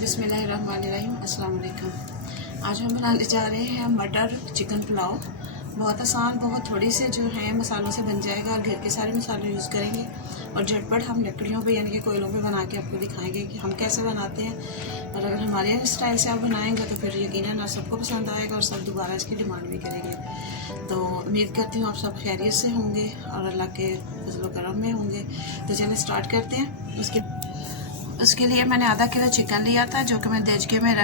बिस्मिल्लाहिर्रहमानिर्रहीम। अस्सलाम वालेकुम। आज हम बनाने जा रहे हैं मटर चिकन पुलाव। बहुत आसान, बहुत थोड़ी से जो है मसालों से बन जाएगा और घर के सारे मसाले यूज़ करेंगे और झटपट हम लकड़ियों पे यानी कि कोयलों पे बना के आपको दिखाएंगे कि हम कैसे बनाते हैं। और अगर हमारे स्टाइल से आप बनाएंगे तो फिर यकीनन सबको पसंद आएगा और सब दोबारा इसकी डिमांड भी करेंगे। तो उम्मीद करती हूँ आप सब खैरियत से होंगे और अल्लाह के फजल करम में होंगे। तो चलिए स्टार्ट करते हैं। उसके लिए मैंने आधा किलो चिकन लिया था जो कि मैं देचके में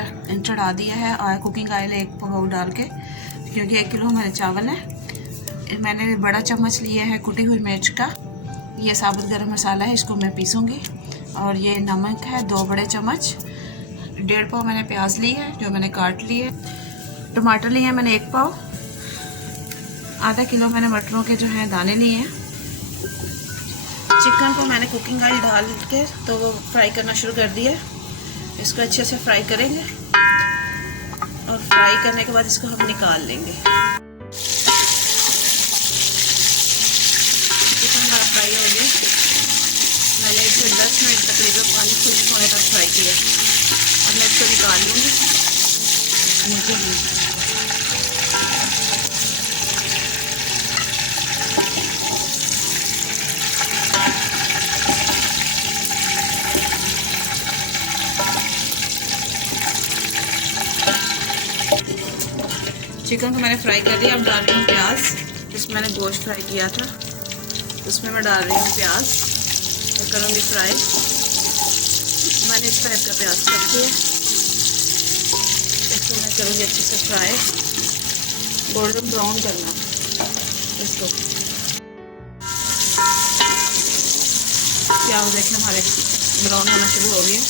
चढ़ा दिया है और कुकिंग ऑयल 1 पाव डाल के, क्योंकि 1 किलो हमारे चावल है। मैंने बड़ा चम्मच लिया है कुटी हुई मिर्च का। ये साबुत गरम मसाला है, इसको मैं पीसूँगी। और ये नमक है 2 बड़े चम्मच। 1.5 पाव मैंने प्याज ली है जो मैंने काट ली है। टमाटर लिए हैं मैंने 1 पाव। आधा किलो मैंने मटरों के जो हैं दाने लिए हैं। चिकन को मैंने कुकिंग ऑयल डाल के तो वो फ्राई करना शुरू कर दिया। इसको अच्छे से फ्राई करेंगे और फ्राई करने के बाद इसको हम निकाल लेंगे। चिकन हमारा फ्राई हो गया। मैंने इसे 10 मिनट तकरीबन पानी खुश्क होने तक फ्राई किया और मैं इसको निकाल लूँगी। चिकन को मैंने फ्राई कर दिया। अब डाल रही हूँ प्याज। जिसमें मैंने गोश्त फ्राई किया था उसमें मैं डाल रही हूँ प्याज और करूँगी फ्राई। मैंने इस टाइप का प्याज काटी है, इसको मैं करूँगी अच्छे से फ्राई। गोल्डन ब्राउन करना इसको। प्याज देखें हमारे ब्राउन होना शुरू हो गया।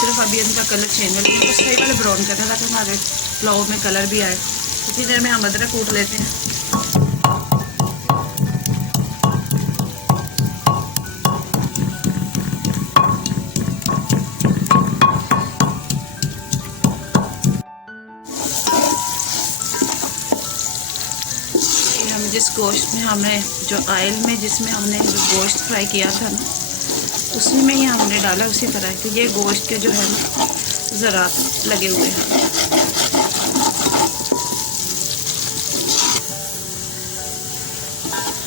सिर्फ अभी इनका कलर चेंज हो गया। तो सही वाले ब्राउन करना ताकि हमारे पुलाव में कलर भी आए। उसी देर में हम अदरक कूट लेते हैं। हम जिस गोश्त में हमने जो ऑयल में जिसमें हमने जो गोश्त फ्राई किया था ना उसी में ही हमने डाला उसी तरह कि ये गोश्त के जो है ना ज़रा लगे हुए हैं।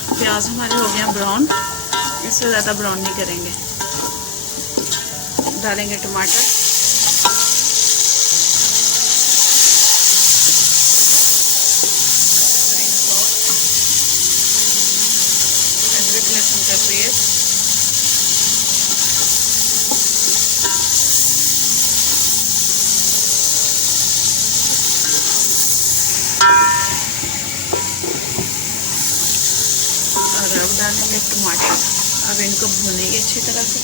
प्याज हमारे हो गया ब्राउन। इससे ज़्यादा ब्राउन नहीं करेंगे। डालेंगे टमाटर। अदरक लहसुन का पेस्ट। और अब डालेंगे टमाटर। अब इनको भूनेंगे अच्छी तरह से।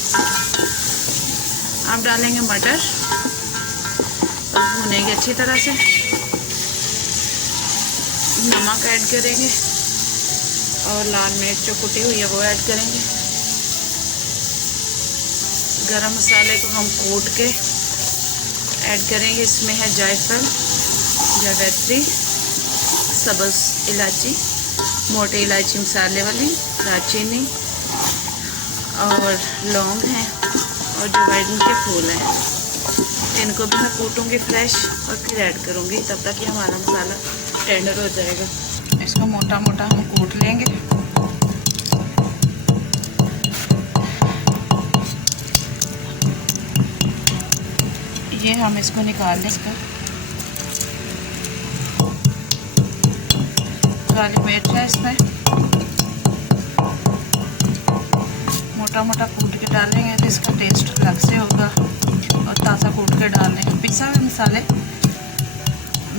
अब डालेंगे मटर और भूनेंगे अच्छी तरह से। नमक ऐड करेंगे और लाल मिर्च जो कुटी हुई है वो ऐड करेंगे। गरम मसाले को हम कूट के ऐड करेंगे। इसमें है जायफल, जावित्री, सब्ज़ इलायची, मोटी इलायची मसाले वाली, दालचीनी और लौंग हैं और जवैन के फूल हैं। इनको भी मैं कूटूँगी फ्रेश और फिर ऐड करूँगी। तब तक ये हमारा मसाला टेंडर हो जाएगा। इसको मोटा मोटा हम कूट लेंगे। ये हम इसको निकाल लें। इसका काली मिर्च है इसमें मोटा मोटा कूट के डालेंगे तो इसका टेस्ट अलग से होगा। और ताज़ा कूट के डाल लेंगे। पिसा हुए मसाले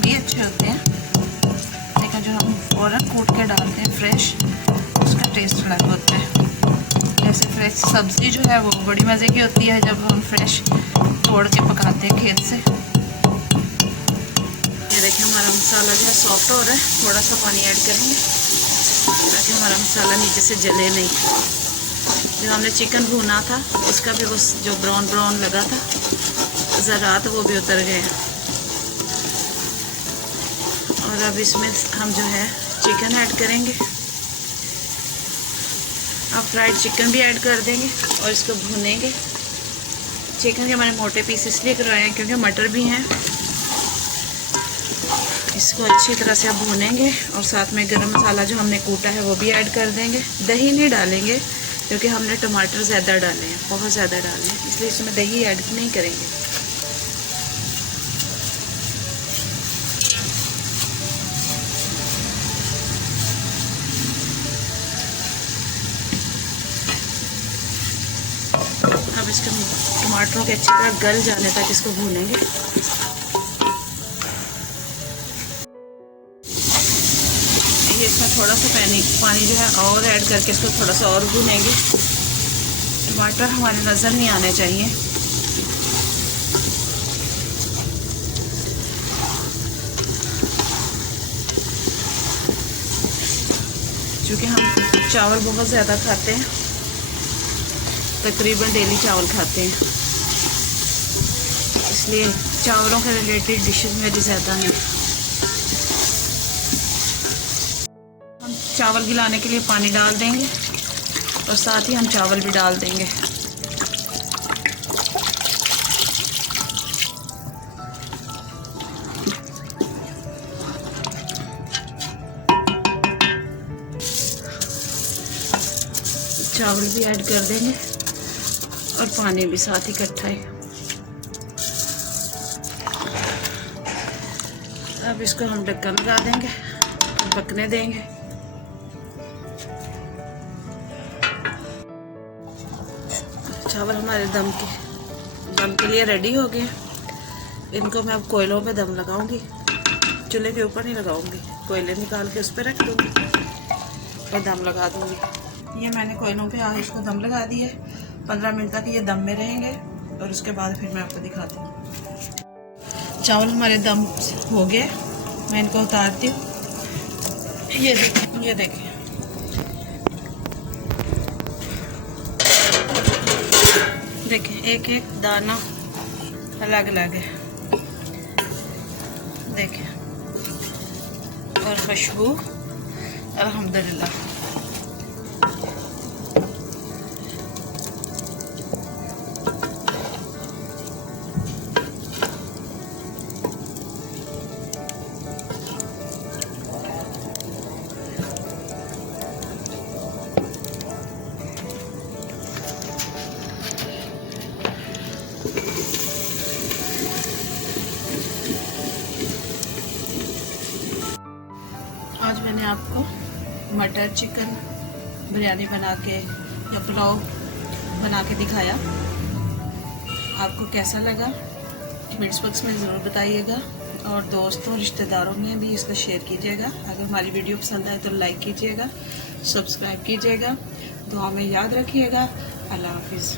भी अच्छे होते हैं लेकिन जो हम फ़ौरन कूट के डालते हैं फ्रेश उसका टेस्ट अलग होता है। जैसे फ्रेश सब्ज़ी जो है वो बड़ी मज़े की होती है जब हम फ्रेश तोड़ के पकाते हैं खेत से। ये देखिए हमारा मसाला जो है सॉफ्ट हो रहा है। थोड़ा सा पानी ऐड करेंगे ताकि हमारा मसाला नीचे से जले नहीं। जो हमने चिकन भुना था उसका भी वो जो ब्राउन ब्राउन लगा था ज़रात वो भी उतर गए। और अब इसमें हम जो है चिकन ऐड करेंगे। अब फ्राइड चिकन भी ऐड कर देंगे और इसको भूनेंगे। चिकन के मैंने मोटे पीस इसलिए करवाए हैं क्योंकि मटर भी हैं। इसको अच्छी तरह से अब भूनेंगे और साथ में गरम मसाला जो हमने कूटा है वो भी ऐड कर देंगे। दही नहीं डालेंगे क्योंकि हमने टमाटर ज़्यादा डाले हैं, बहुत ज़्यादा डाले हैं, इसलिए इसमें दही ऐड नहीं करेंगे। अब इसके टमाटरों के अच्छी तरह गल जाने तक इसको भूनेंगे। ये इसमें थोड़ा सा पानी जो है और ऐड करके इसको थोड़ा सा और भूनेंगे। टमाटर हमारे नज़र नहीं आने चाहिए। क्योंकि हम चावल बहुत ज़्यादा खाते हैं, तकरीबन डेली चावल खाते हैं, इसलिए चावलों के रिलेटेड डिशेस मेरी ज़्यादा हैं। हम चावल गिलाने के लिए पानी डाल देंगे और साथ ही हम चावल भी डाल देंगे। चावल भी ऐड कर देंगे और पानी भी साथ इकट्ठा है। अब इसको हम ढक्कन लगा देंगे, पकने देंगे। चावल हमारे दम के लिए रेडी हो गए। इनको मैं अब कोयलों पे दम लगाऊंगी, चूल्हे के ऊपर नहीं लगाऊंगी, कोयले निकाल के उस पर रख दूंगी और दम लगा दूंगी। ये मैंने कोयलों पे आज इसको दम लगा दिया है। 15 मिनट तक ये दम में रहेंगे और उसके बाद फिर मैं आपको दिखाती हूँ। चावल हमारे दम हो गए, मैं इनको उतारती हूँ। ये देखिए एक एक दाना अलग अलग है, देखिए, और खुशबू अल्हम्दुलिल्लाह। आज मैंने आपको मटर चिकन बिरयानी बना के या पुलाव बना के दिखाया। आपको कैसा लगा कमेंट्स बॉक्स में ज़रूर बताइएगा और दोस्तों रिश्तेदारों में भी इसको शेयर कीजिएगा। अगर हमारी वीडियो पसंद आए तो लाइक कीजिएगा, सब्सक्राइब कीजिएगा, दुआ में याद रखिएगा। अल्लाह हाफिज़।